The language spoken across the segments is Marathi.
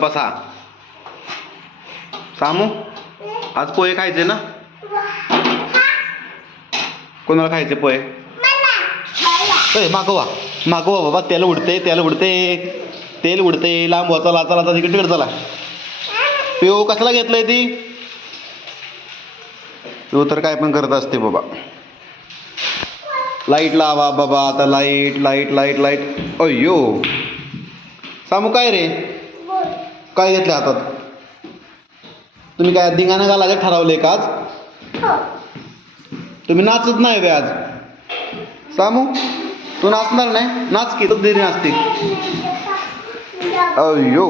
बसा. सामू आज पोहे खायचे ना? कोणाला खायचे पोहे? मागवा मागवा बाबा. तेल उडते तेल उडते. लांब हो. चला चला चला तिकडे चला. पिओ कशाला घेतलंय ती? पिओ तर काय पण करत असते बाबा. लाईट लावा बाबा आता. Light light light light. अय्यो सामू काय रे? काय घेतलं हातात? तुम्ही काय धिंगाणं घालायचं ठरवले का आज? तुम्ही नाचत नाही बे आज. सामू तू नाचणार नाही? नाच की. तब्दीरी नाचते. अय्यो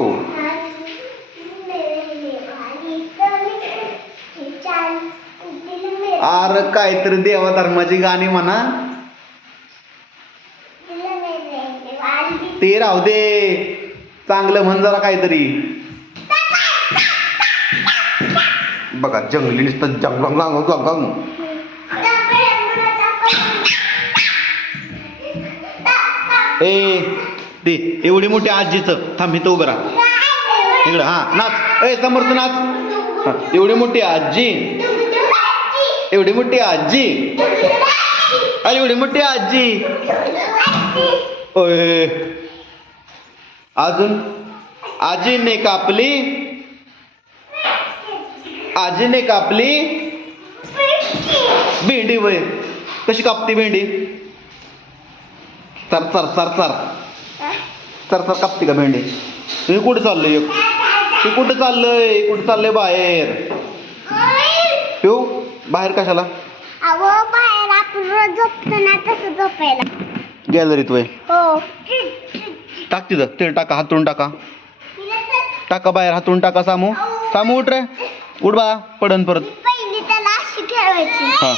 अरे काहीतरी देवा धर्माची गाणी म्हणा. ते राहू दे. चांगलं म्हण जरा काहीतरी. बघा जंगली नुसतं जंगल. ए ते एवढी मोठी आजीचं. थांब इथं उभं राहा. इकडं हा नाच. ए समोर तू नाच. एवढी मोठी आजी. एवढी मोठी आजी. अरे एवढी मोठी आजी. ओय अजून आजीने कापली भेंडी. वय कशी कापते भेंडी? चर चर चर चर चर चर कापते का भेंडी? तुम्ही कुठे चाललंय? तू कुठे चाललंय बाहेर? पिऊ बाहेर कशाला? बाहेर आपण रोज झोपतो ना तसं झोपायला. गॅलरीत वय. हो. टाक तिथं. ते टाका. हातरून टाका बाहेर. हातरून टाका. सामू उठ रे. उठ बा. पडन परत. पहिली त्याला अशी खेळवायची. हा.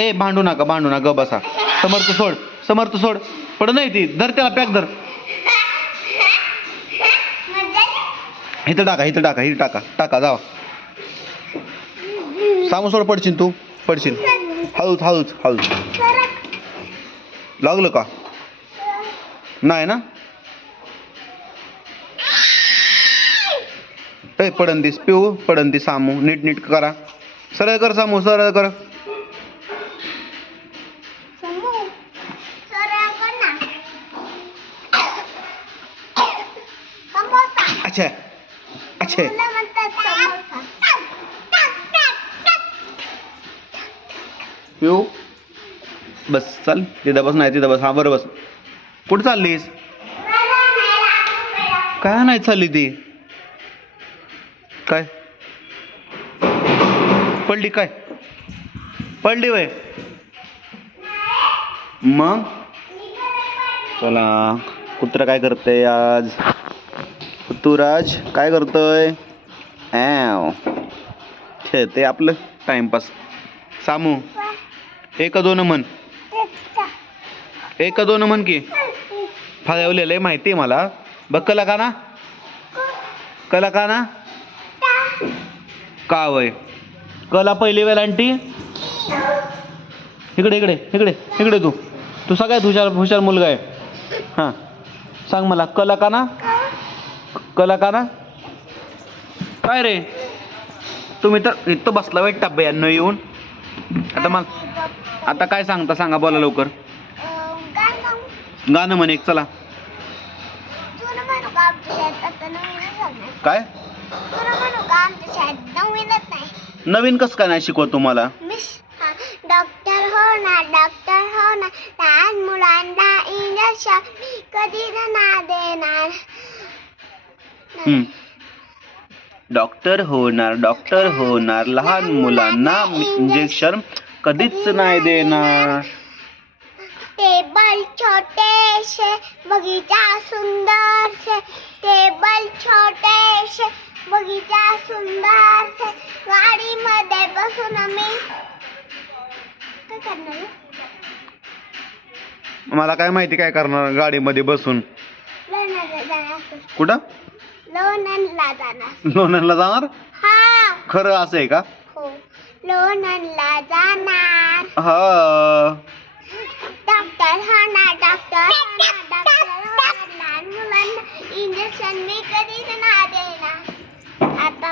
ए भांडू नका ग बसा. समर्थ सोड. पड नाही ती. धर त्याला. पॅक धर. इथं टाका जावा. सामू सोड. पडशील. हळूच. लागलं का? नाही ना? ए पडन ती. पिऊ पडन ती. सामू नीट करा. सरळ कर सामू. सरळ कर. अच्छा पिऊ बस. चल तिथं बस. नाही तिथं बस. हा बरं बस. कुठं चाललीस? काय नाही चालली ती? काय पडली वय? मग चला. कुत्र काय करतय आज? ऋतुराज काय करतोय? खेळते आपलं टाइमपास. सामू 1 2 म्हण. 1 2 म्हण की. फाळवलेलं आहे माहिती आहे मला. बघ कला का ना का वय? कला पहिली वेलांटी. इकडे तू सगळ्यात हुशार मुलगा आहे. हां सांग मला. कला का ना काय रे? तुम्ही तर इथं बसला वाईट टब्ब्यानं येऊन. आता काय सांगा बोला लवकर. गाणं म्हणे एक. चला. काय नवीन कसं काय नाही शिकवत तुम्हाला? डॉक्टर होणार लहान मुलांना इंजेक्शन कधी ना देणार. डॉक्टर होणार लहान मुलांना इंजेक्शन कधीच नाही देणार. टेबल छोटे से बगीचा सुंदर से. टेबल छोटे से बगीचा सुंदर से. गाडी मध्ये बसून आम्ही काय करणार? मला काय माहिती काय करणार गाडीमध्ये बसून. कुठं? लोणंदला जाणार. हा खरं असं आहे का? हो. लोणंदला जाणार. हा. डॉक्टर होणार लहान मुलांना इंजेक्शन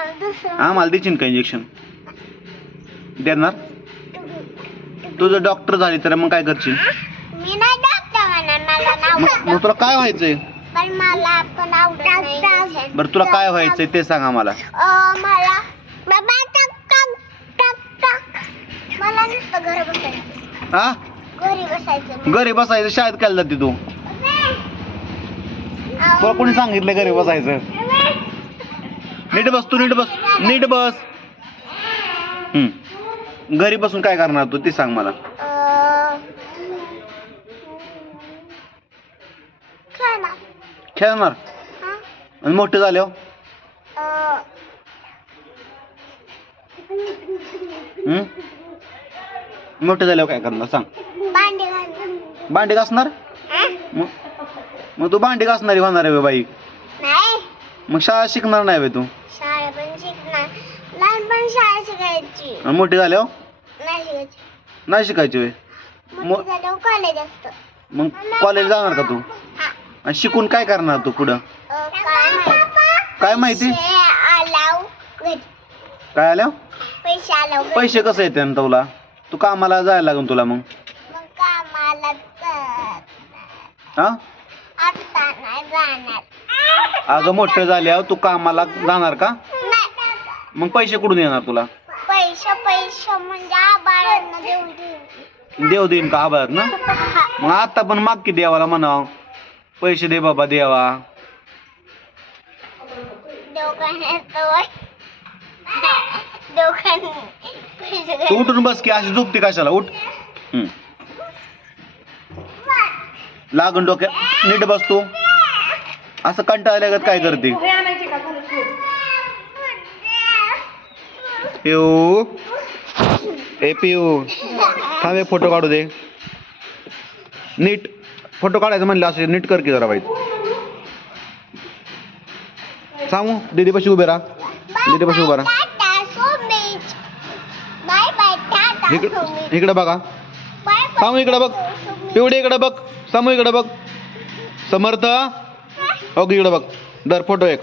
मला दुसरं आम्हाला देशील का इंजेक्शन देणार तुझं डॉक्टर झाली तर मग काय करशील मी नाही डॉक्टर म्हणा मला नाव मग तुला काय व्हायचंय पण मला पण आवडत नाही बरं तुला काय व्हायचंय ते सांग आम्हाला मला बाबा टक टक टक टक मला नुसतं घरी बसायचं हा घरी बसायचं घरी बसायचं शाळेत काय जाते तू तुला कोणी सांगितलं घरी बसायचं नीट बस तू नीट बस घरी बसून काय करणार तू ते सांग मला खेळणार आणि मोठे झाल्यावर मोठे झाल्यावर काय करणार सांग भांडी घासणार मग तू भांडी घासणारी होणार आहे बाई नाही मग शाळा शिकणार नाही बे तू शाळा पण शिकणार लहानपणी शाळा शिकायची आणि मोठी झाल्यावर नाही शिकायची नाही शिकायची वे मोठी झाल्यावर कॉलेज असतं मग कॉलेज जाणार का तू आणि शिकून काय करणार तू पुढं काय माहिती काय आल्या पैसे आल्यावर पैसे कसं येते ना तुला तू कामाला जायला लागून तुला मग कामाला हा आता नाही जाणार अगं मोठं झाल्यावर तू कामाला जाणार का मग पैसे कुठून येणार तुला पैसे म्हणजे आबाळांना देव देईन का आभार ना मग आता पण माग की देवाला म्हणाव पैसे दे बाबा देवा तू उठून बस की अशी झोपती कशाला उठ लागून डोक्या नीट बस तू असं कंटाळल्यागत काय करते पिऊ ए पिऊ थांब एक फोटो काढू दे नीट फोटो काढायचं म्हणलं असं नीट कर की जरा बाई सांगू दीदी पाशी उभे राहा दीदी पाशी उभा राहा इकडे बघा सांगू इकडे बघ पिवडे इकडे बघ समू इकडे बघ समर्थ ओके इकडे बघ दर फोटो एक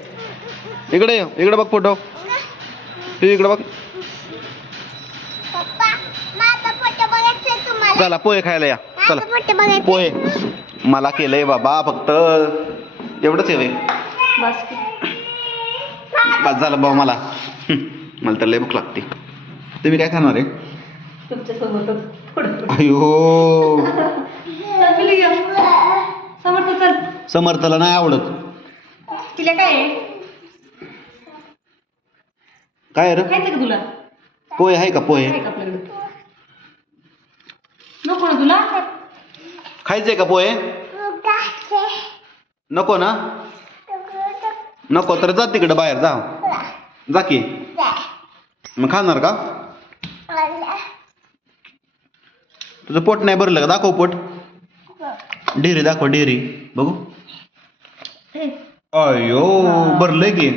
इकडे बघ फोटो तू इकडे बघ चला पोहे खायला या चला पोहे मला केलंय बाबा फक्त एवढंच आहे बस झालं बाबा मला मला तर लय भूक लागते तुम्ही काय खाणार आहे अयो समर्थला नाही आवडत काय रे तुला पोहे आहे का पोहे नको ना तुला खायचंय का पोहे नको ना नको तर जा तिकडे बाहेर जा की मग खाणार का तुझं पोट नाही भरलं का दाखव पोट डेअरी दाखव डेअरी बघू अयो भरलंय की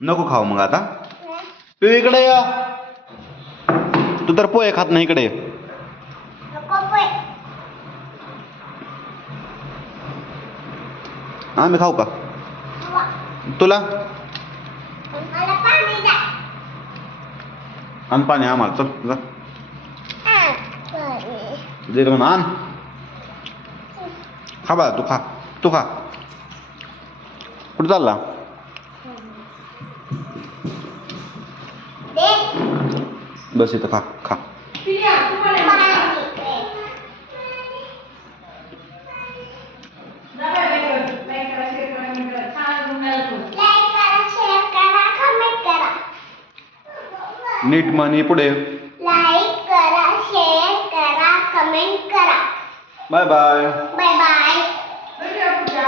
नको खाऊ मग आता तू इकडे या तू तर पोहे खात नाही इकडे ये. आम्ही खाऊ का तुला आण पाणी आम्हाला चल जा दे म्हणून आण खा बा तू खा कुठं चालला बस इथं खा नीट म्हणे पुढे लाईक करा शेअर करा कमेंट करा बाय बाय बाय बाय